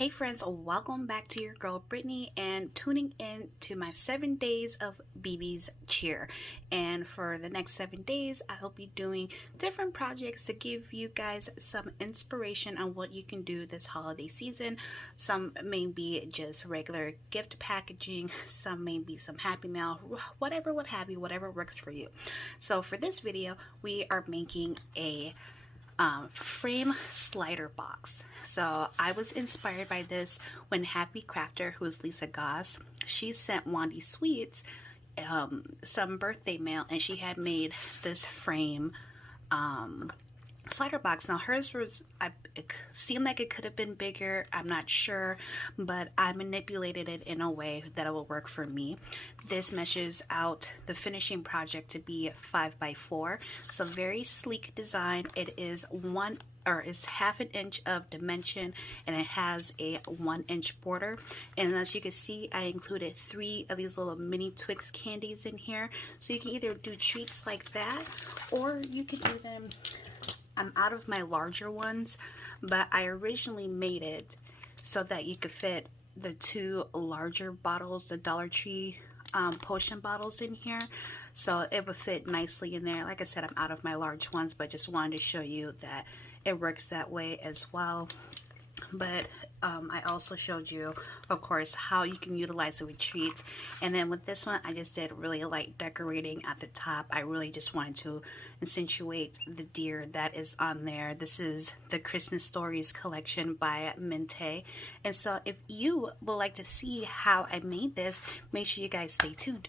Hey friends, welcome back to your girl Brittany and tuning in to my 7 days of BB's cheer. And for the next 7 days, I will be doing different projects to give you guys some inspiration on what you can do this holiday season. Some may be just regular gift packaging, some may be some happy mail, whatever, what have you, whatever works for you. So for this video, we are making a frame slider box. So I was inspired by this when Happy Crafter, who is Lisa Goss, she sent Wandy Sweets some birthday mail, and she had made this frame slider box. Now hers was, it seemed like it could have been bigger, I'm not sure, but I manipulated it in a way that it will work for me. This measures out the finishing project to be 5x4, so very sleek design. It is it's half an inch of dimension, and it has a 1-inch border. And as you can see, I included 3 of these little mini Twix candies in here, so you can either do treats like that, or you can do them. I'm out of my larger ones, but I originally made it so that you could fit the 2 larger bottles, the Dollar Tree potion bottles in here, so it would fit nicely in there. Like I said, I'm out of my large ones, but just wanted to show you that it works that way as well. But I also showed you, of course, how you can utilize it with treats. And then with this one, I just did really light decorating at the top. I really just wanted to accentuate the deer that is on there. This is the Christmas Stories collection by Mente. And so if you would like to see how I made this, make sure you guys stay tuned.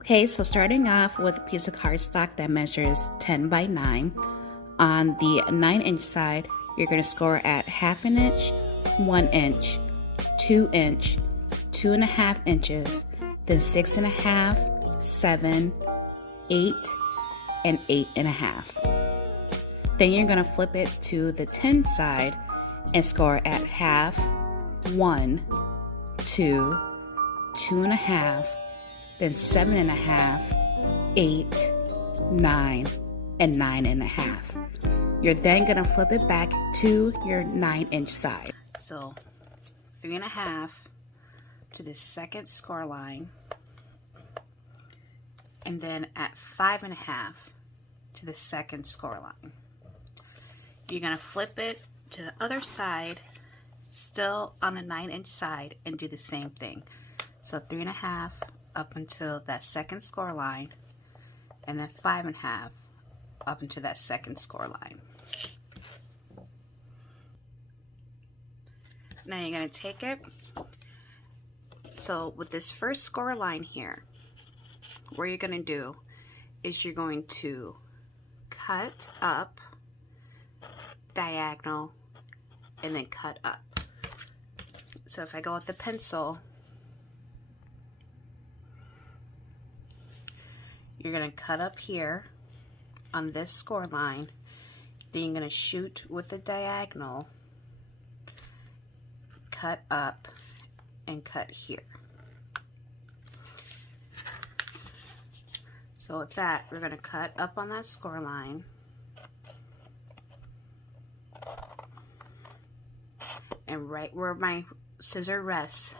Okay, so starting off with a piece of cardstock that measures 10 by 9. On the 9-inch side, you're going to score at 1/2 inch, 1 inch, 2 inch, 2.5 inches, then 6.5, 7, 8, and 8.5. Then you're going to flip it to the 10 side and score at 1/2, 1, 2, 2.5, then 7.5, 8, 9, and 9.5. You're then gonna flip it back to your 9-inch side. So 3.5 to the second score line, and then at 5.5 to the second score line. You're gonna flip it to the other side, still on the 9-inch side, and do the same thing. So 3.5 up until that second score line, and then 5.5 up into that second score line. Now you're going to take it, so with this first score line here, what you're going to do is you're going to cut up, diagonal, and then cut up. So if I go with the pencil, you're going to cut up here on this score line, then you're going to shoot with the diagonal, cut up, and cut here. So with that, we're going to cut up on that score line, and right where my scissor rests,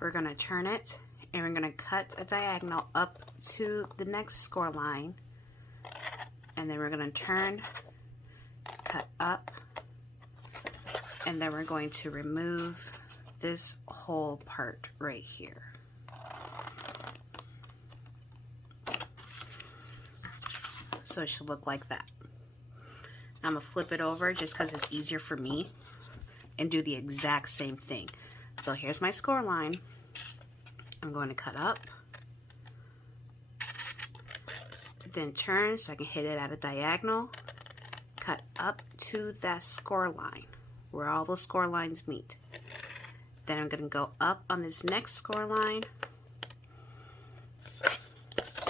we're going to turn it, and we're going to cut a diagonal up to the next score line, and then we're going to turn, cut up, and then we're going to remove this whole part right here. So it should look like that. I'm going to flip it over just because it's easier for me, and do the exact same thing. So here's my score line. I'm going to cut up, then turn so I can hit it at a diagonal, cut up to that score line where all the score lines meet. Then I'm going to go up on this next score line,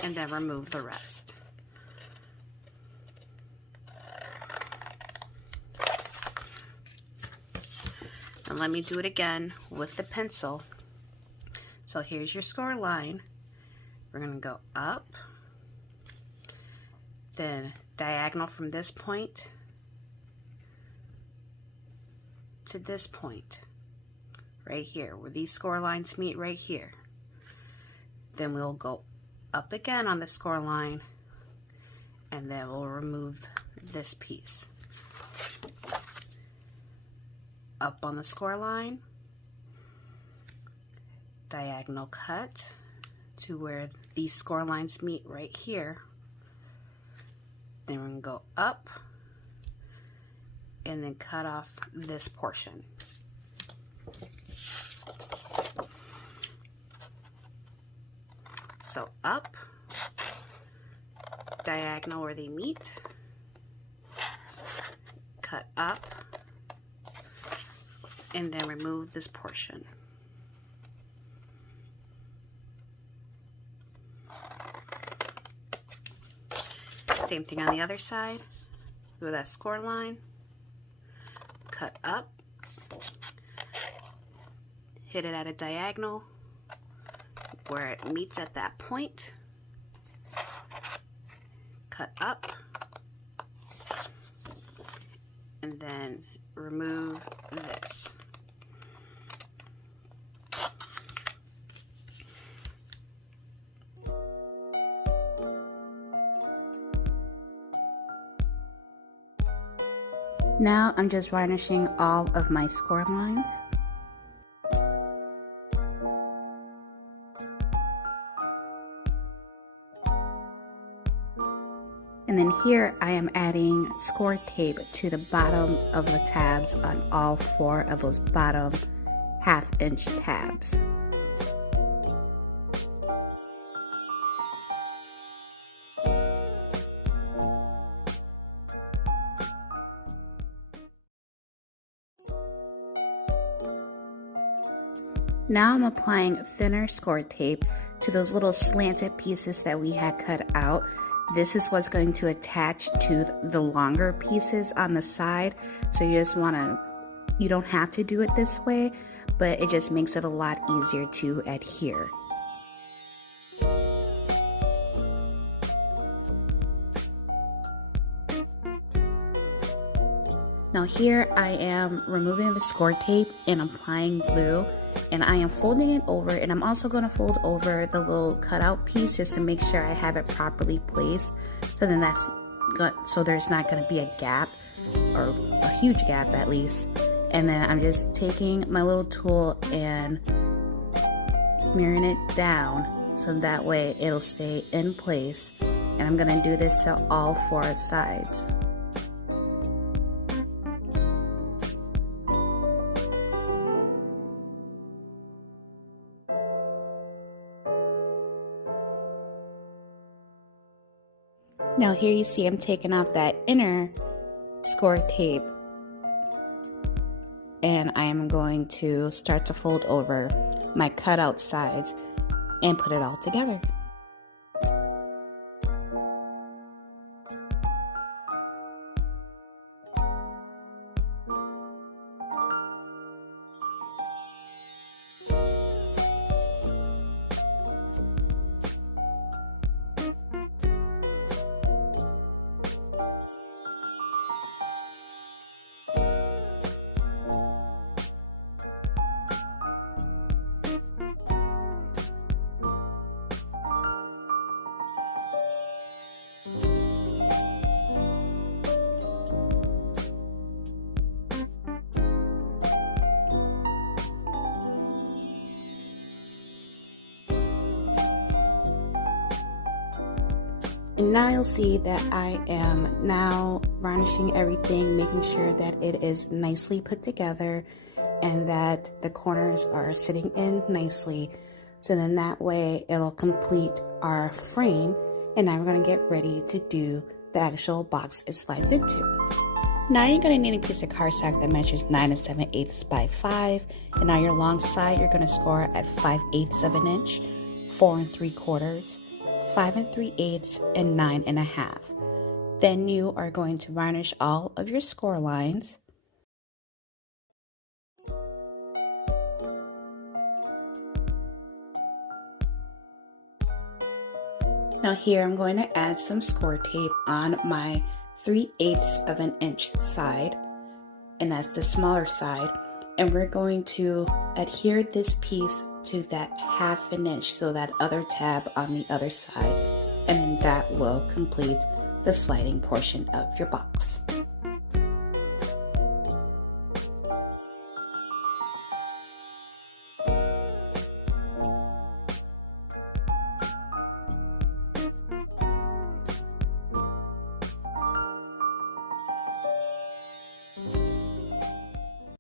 and then remove the rest. And let me do it again with the pencil. So here's your score line. We're going to go up, then diagonal from this point to this point right here where these score lines meet right here. Then we'll go up again on the score line, and then we'll remove this piece. Up on the score line, diagonal cut to where these score lines meet right here. Then we're going to go up and then cut off this portion. So up, diagonal where they meet, cut up, and then remove this portion. Same thing on the other side with that score line, cut up, hit it at a diagonal where it meets at that point, cut up, and then remove this. Now I'm just varnishing all of my score lines. And then here I am adding score tape to the bottom of the tabs on all 4 of those bottom 1/2 inch tabs. Now I'm applying thinner score tape to those little slanted pieces that we had cut out. This is what's going to attach to the longer pieces on the side. So you don't have to do it this way, but it just makes it a lot easier to adhere. Now here I am removing the score tape and applying glue, and I am folding it over, and I'm also going to fold over the little cutout piece just to make sure I have it properly placed. So then so there's not going to be a gap, or a huge gap at least. And then I'm just taking my little tool and smearing it down so that way it'll stay in place. And I'm going to do this to all 4 sides. Now here you see I'm taking off that inner score tape, and I am going to start to fold over my cutout sides and put it all together. And now you'll see that I am now varnishing everything, making sure that it is nicely put together and that the corners are sitting in nicely. So then that way it'll complete our frame, and now we're going to get ready to do the actual box it slides into. Now you're going to need a piece of cardstock that measures 9 7/8 by 5, and now your long side you're going to score at 5/8 of an inch, 4 3/4, 5 3/8, and 9 1/2. Then you are going to varnish all of your score lines. Now here I'm going to add some score tape on my 3/8 of an inch side, and that's the smaller side, and we're going to adhere this piece to that 1/2 inch, so that other tab on the other side, and then that will complete the sliding portion of your box.